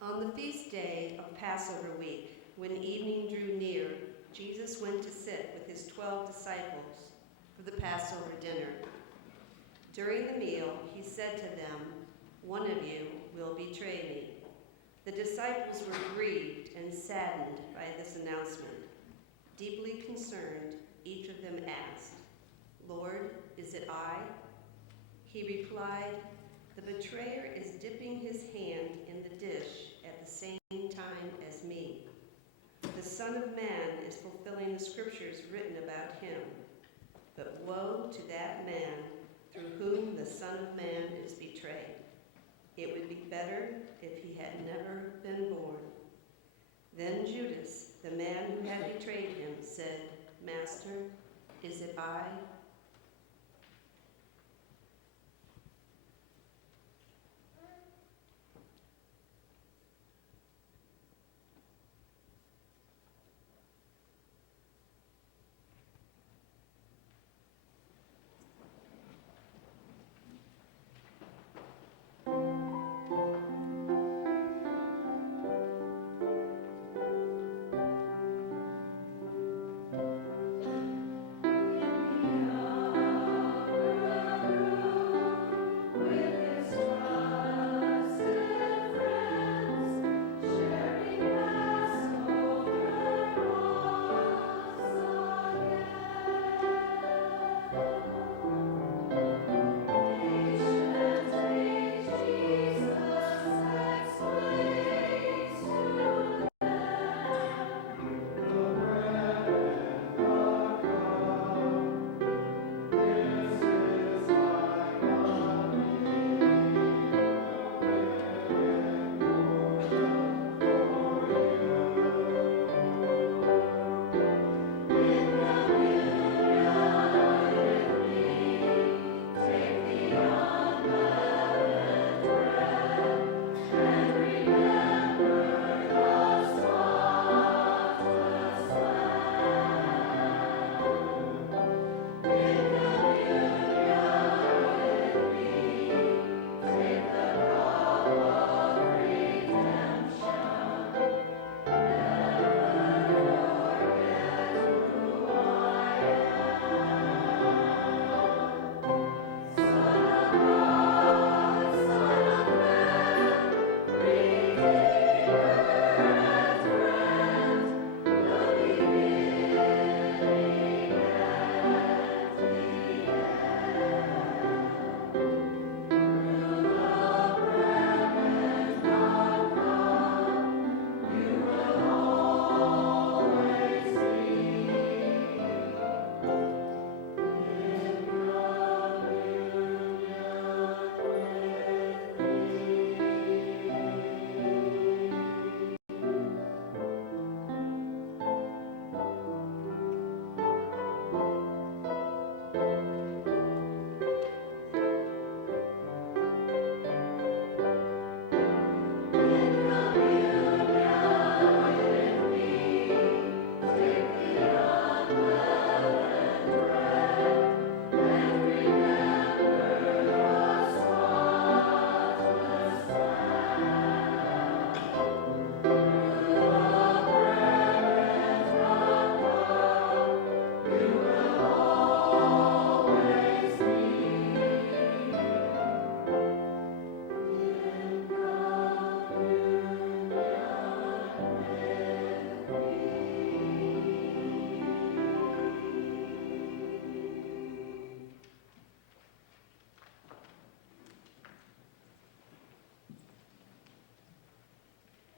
On the feast day of Passover week, when evening drew near, Jesus went to sit with his 12 disciples for the Passover dinner. During the meal, he said to them, "One of you will betray me." The disciples were grieved and saddened by this announcement. Deeply concerned, each of them asked, "Lord, is it I?" He replied, "The betrayer is dipping his hand in the dish at the same time as me. The Son of Man is fulfilling the scriptures written about him. But woe to that man through whom the Son of Man is betrayed. It would be better if he had never been born." Then Judas, the man who had betrayed him, said, "Master, is it I?"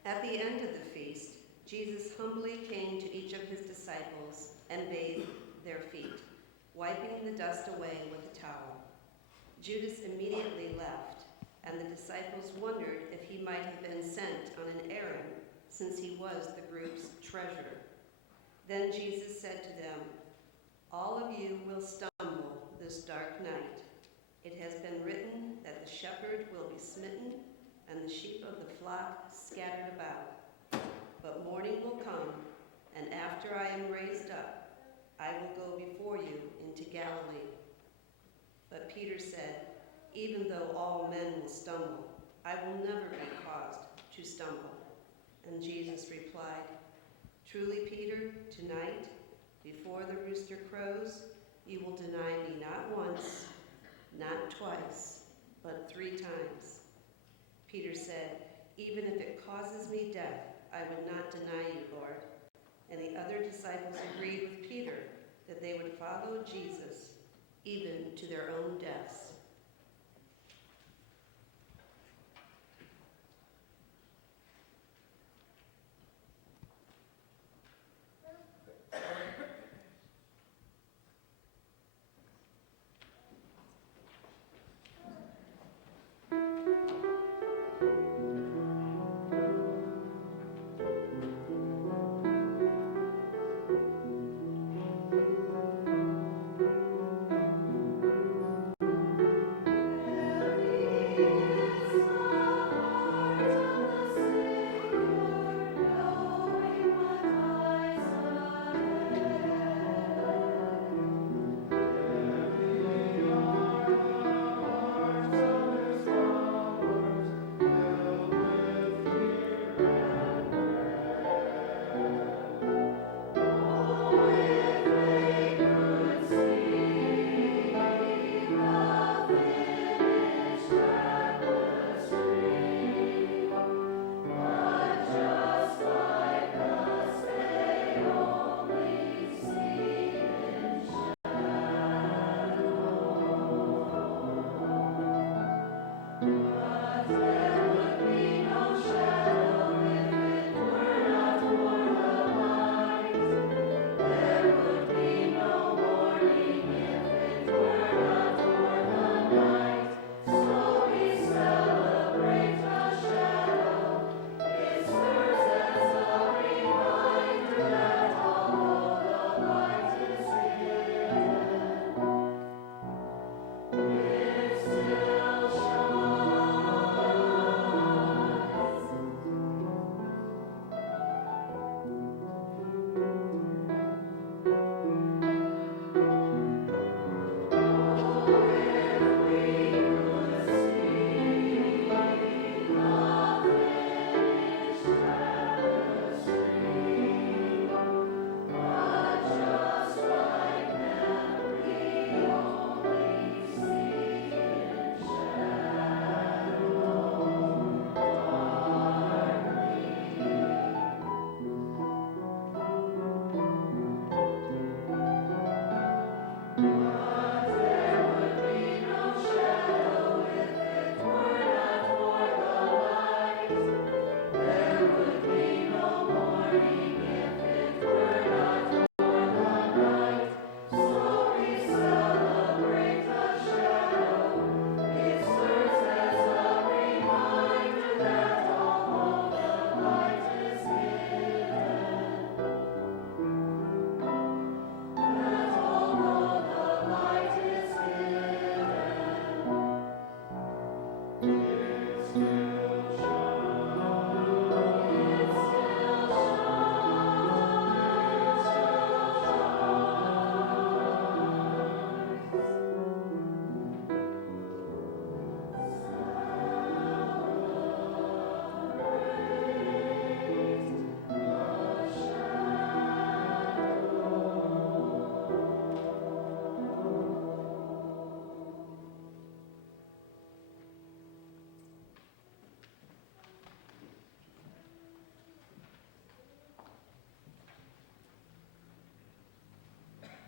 At the end of the feast, Jesus humbly came to each of his disciples and bathed their feet, wiping the dust away with a towel. Judas immediately left, and the disciples wondered if he might have been sent on an errand, since he was the group's treasurer. Then Jesus said to them, All of you will stumble this dark night. It has been written that the shepherd will be smitten and the sheep of the flock scattered about. But morning will come, and after I am raised up, I will go before you into Galilee. But Peter said, even though all men will stumble, I will never be caused to stumble. And Jesus replied, truly, Peter, tonight, before the rooster crows, you will deny me not once, not twice, but 3 times. Peter said, even if it causes me death, I would not deny you, Lord. And the other disciples agreed with Peter that they would follow Jesus even to their own deaths.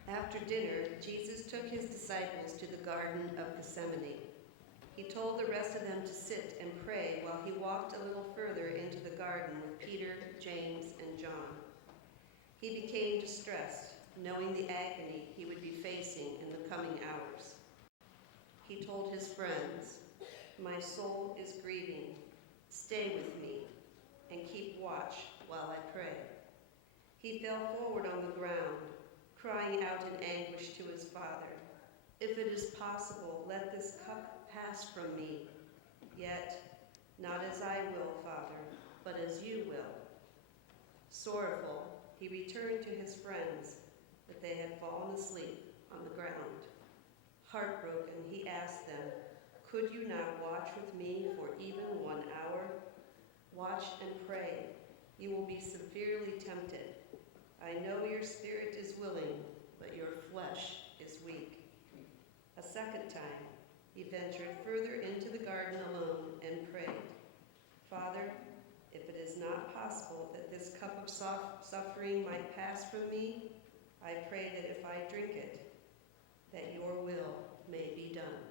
After dinner, Jesus took his disciples to the Garden of Gethsemane. He told the rest of them to sit and pray while he walked a little further into the garden with Peter, James, and John. He became distressed, knowing the agony he would be facing in the coming hours. He told his friends, "My soul is grieving. Stay with me and keep watch while I pray." He fell forward on the ground, crying out in anguish to his Father, "If it is possible, let this cup pass from me. Yet, not as I will, Father, but as you will." Sorrowful, he returned to his friends, but they had fallen asleep on the ground. Heartbroken, he asked them, "Could you not watch with me for even 1 hour? Watch and pray. You will be severely tempted. I know your spirit is willing, but your flesh is weak." A second time, he ventured further into the garden alone and prayed, "Father, if it is not possible that this cup of suffering might pass from me, I pray that if I drink it, that your will may be done."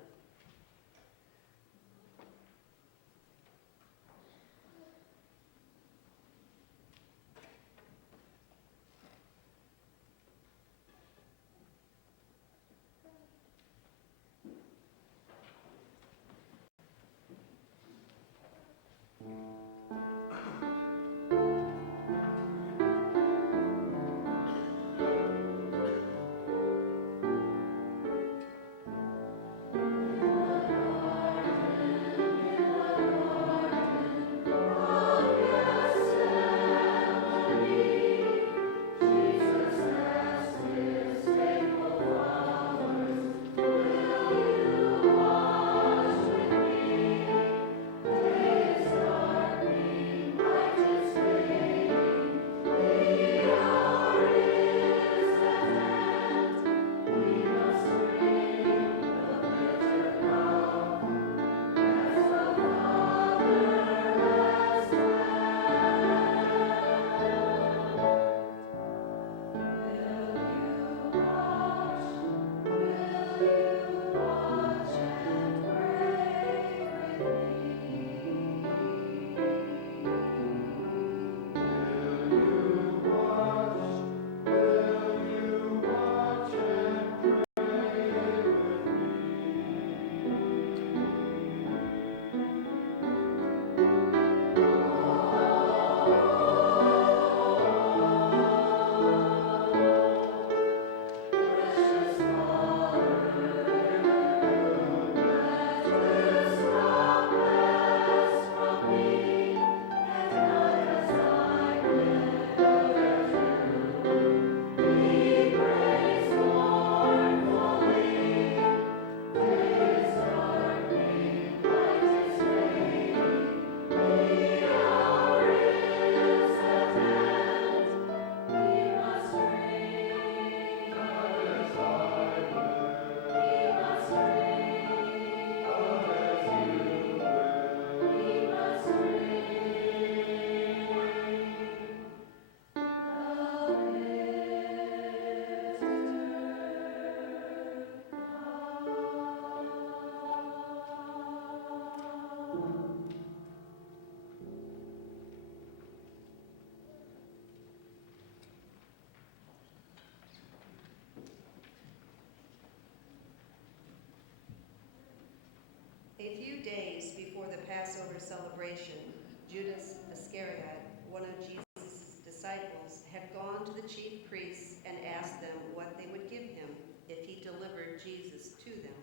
A few days before the Passover celebration, Judas Iscariot, one of Jesus' disciples, had gone to the chief priests and asked them what they would give him if he delivered Jesus to them.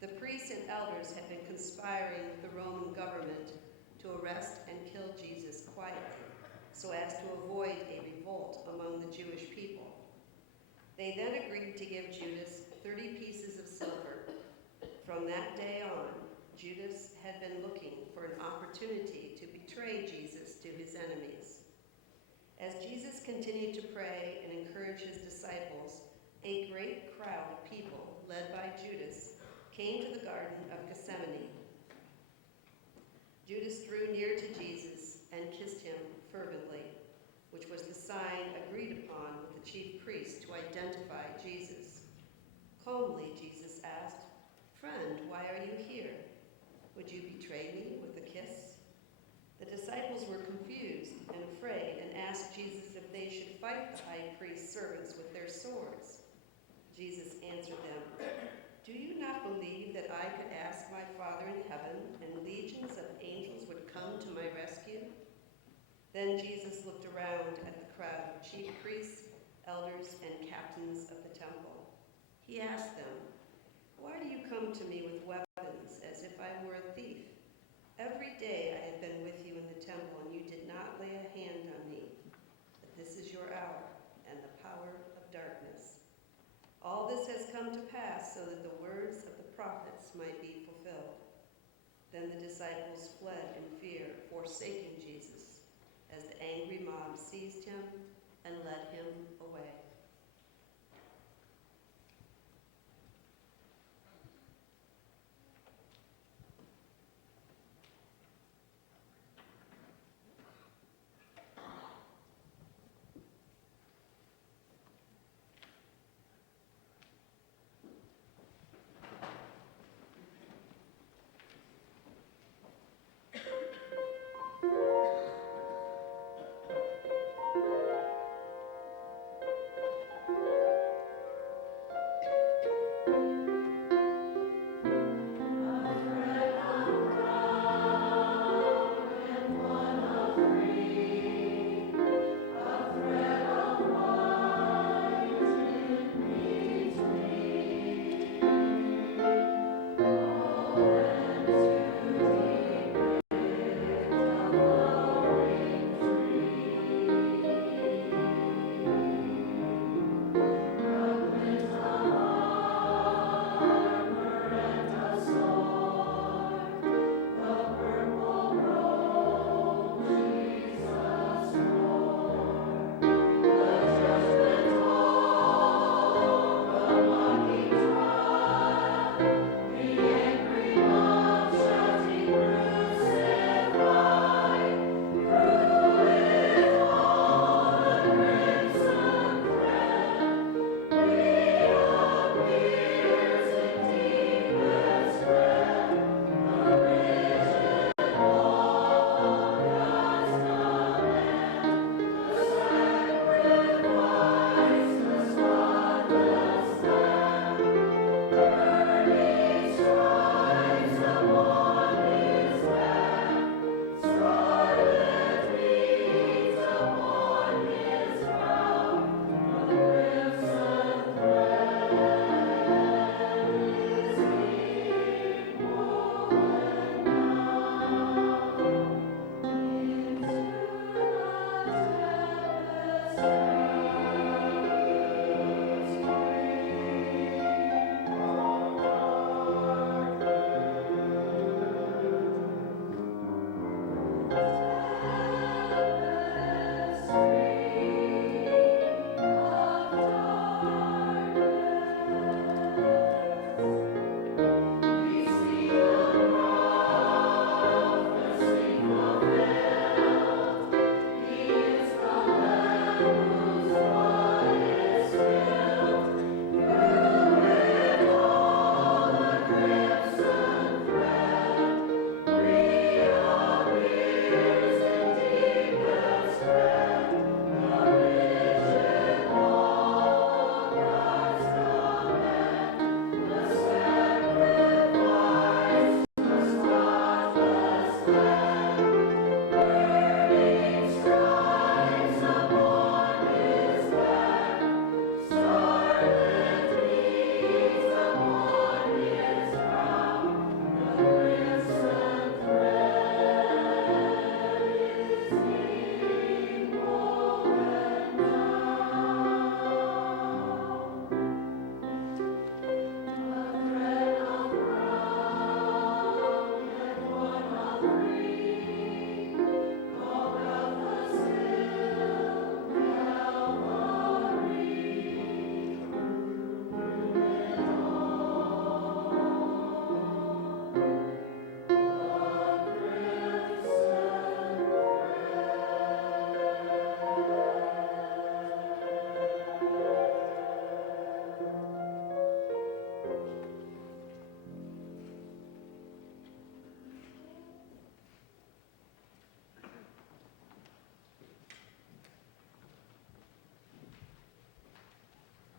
The priests and elders had been conspiring with the Roman government to arrest and kill Jesus quietly, so as to avoid a revolt among the Jewish people. They then agreed to give Judas 30 pieces of silver. From that day on, Judas had been looking for an opportunity to betray Jesus to his enemies. As Jesus continued to pray and encourage his disciples, a great crowd of people, led by Judas, came to the Garden of Gethsemane. Judas drew near to Jesus and kissed him fervently, which was the sign agreed upon with the chief priests to identify Jesus. Calmly, Jesus asked, "Friend, why are you here? Would you betray me with a kiss?" The disciples were confused and afraid and asked Jesus if they should fight the high priest's servants with their swords. Jesus answered them, "Do you not believe that I could ask my Father in heaven and legions of angels would come to my rescue?" Then Jesus looked around at the crowd of chief priests, elders and captains of the temple. He asked them, "Why do you come to me with weapons as if I were a thief? Every day I have been with you in the temple, and you did not lay a hand on me. But this is your hour and the power of darkness. All this has come to pass so that the words of the prophets might be fulfilled." Then the disciples fled in fear, forsaking Jesus, as the angry mob seized him and led him away.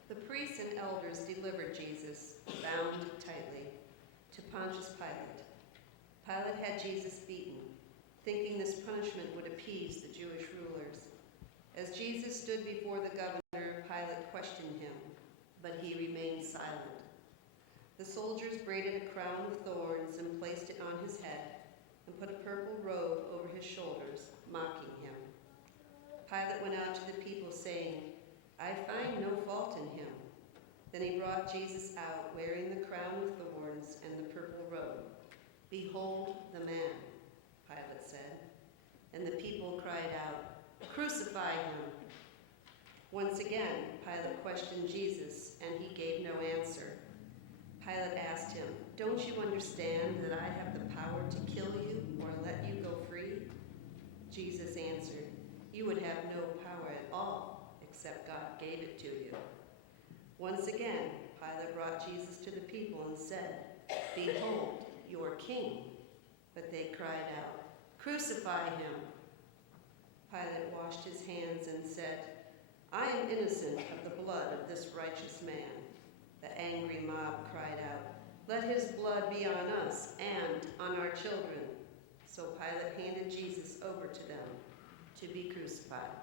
The priests and elders delivered Jesus, bound tightly, to Pontius Pilate. Pilate had Jesus beaten, thinking this punishment would appease the Jewish rulers. As Jesus stood before the governor, Pilate questioned him, but he remained silent. The soldiers braided a crown of thorns and placed it on his head and put a purple robe over his shoulders, mocking him. Pilate went out to the people, saying, "I find no fault in him." Then he brought Jesus out, wearing the crown of thorns and the purple robe. "Behold the man," Pilate said. And the people cried out, "Crucify him!" Once again, Pilate questioned Jesus, and he gave no answer. Pilate asked him, "Don't you understand that I have the power to kill you or let you go free?" Jesus answered, "You would have no power at all, except God gave it to you." Once again, Pilate brought Jesus to the people and said, "Behold, your king." But they cried out, "Crucify him!" Pilate washed his hands and said, "I am innocent of the blood of this righteous man." The angry mob cried out, "Let his blood be on us and on our children." So Pilate handed Jesus over to them to be crucified.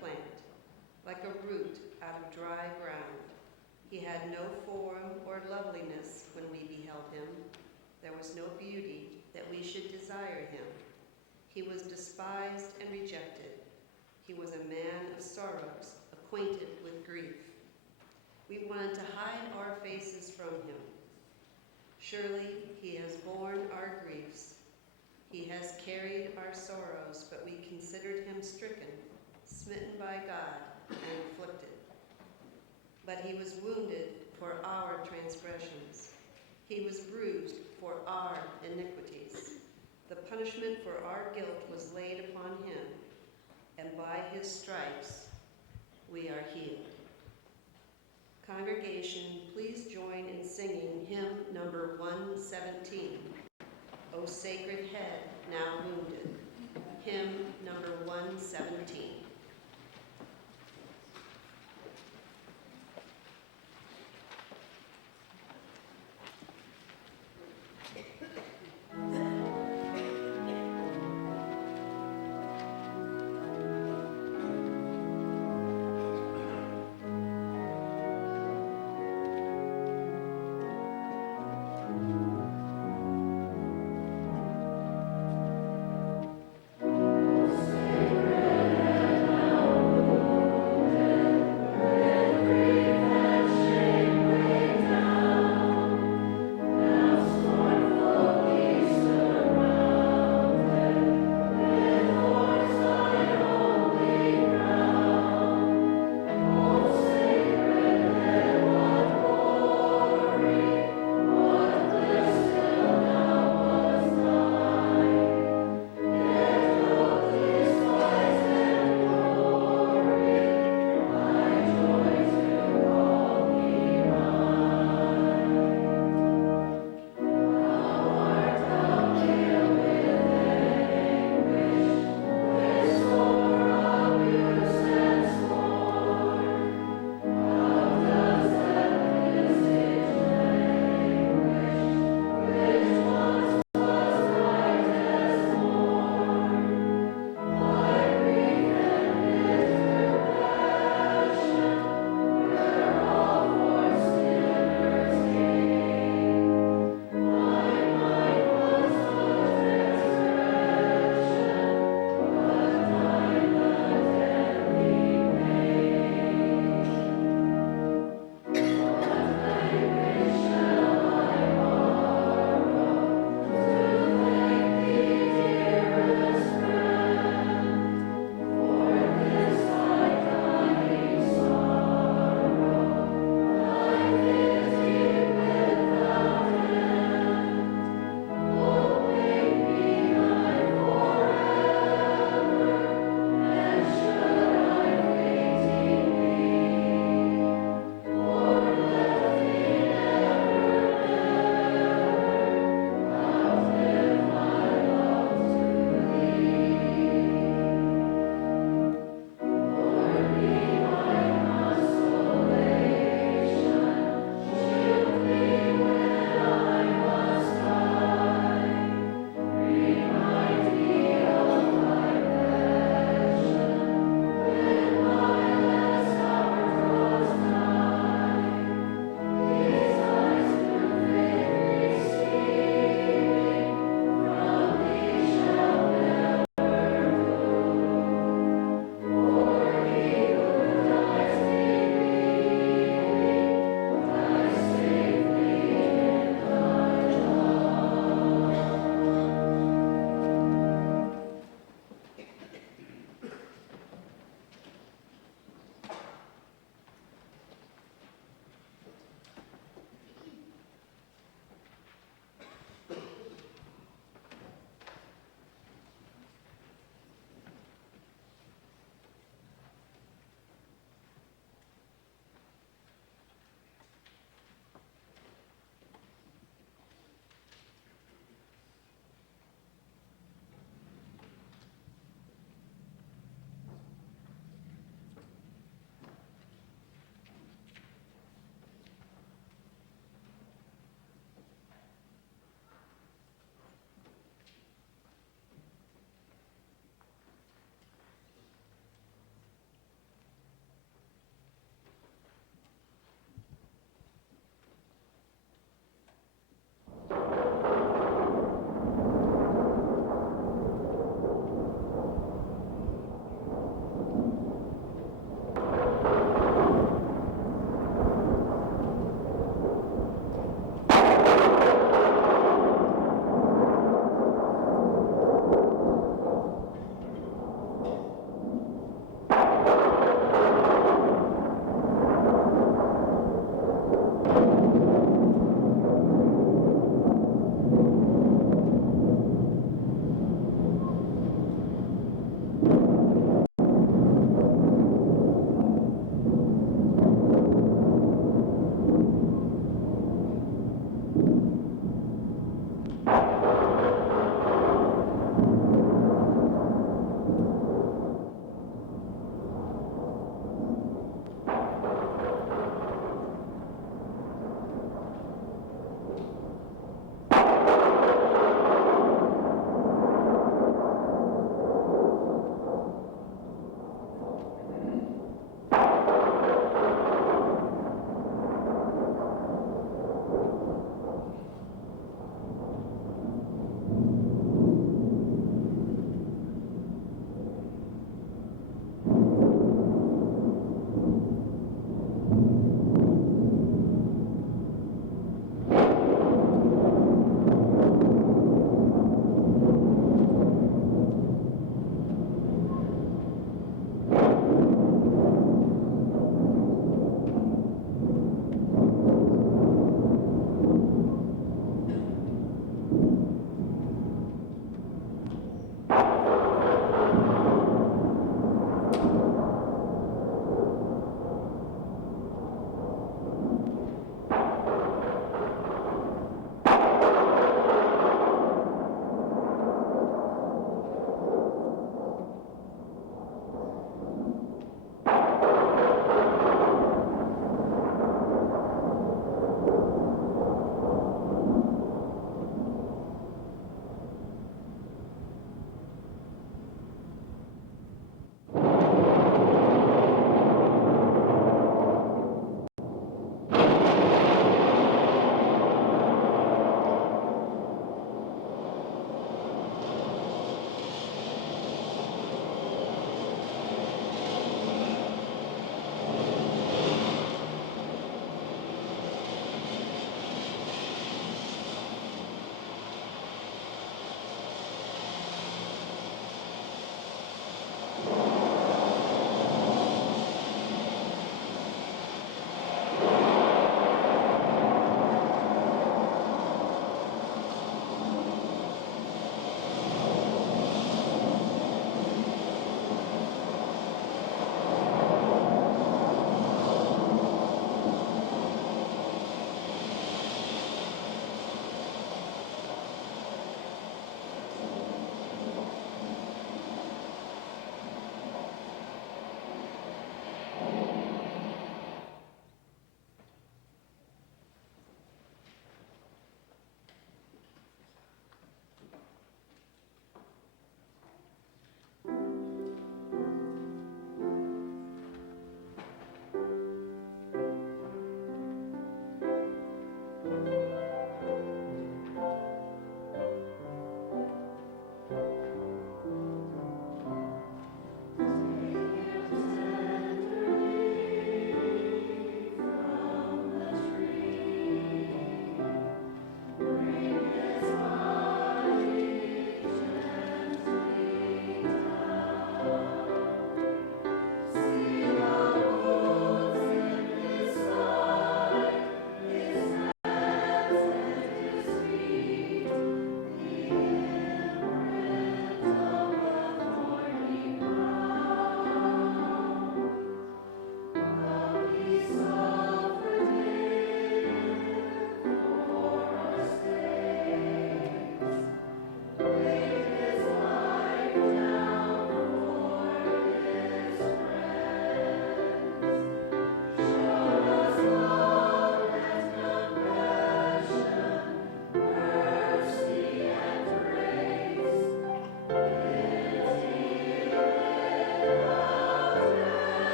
plant, like a root out of dry ground. He had no form or loveliness when we beheld him. There was no beauty that we should desire him. He was despised and rejected. He was a man of sorrows, acquainted with grief. We wanted to hide our faces from him. Surely he has borne our griefs. He has carried our sorrows, but we considered him stricken, smitten by God, and afflicted. But he was wounded for our transgressions. He was bruised for our iniquities. The punishment for our guilt was laid upon him, and by his stripes we are healed. Congregation, please join in singing hymn number 117, O Sacred Head, Now Wounded. Hymn number 117.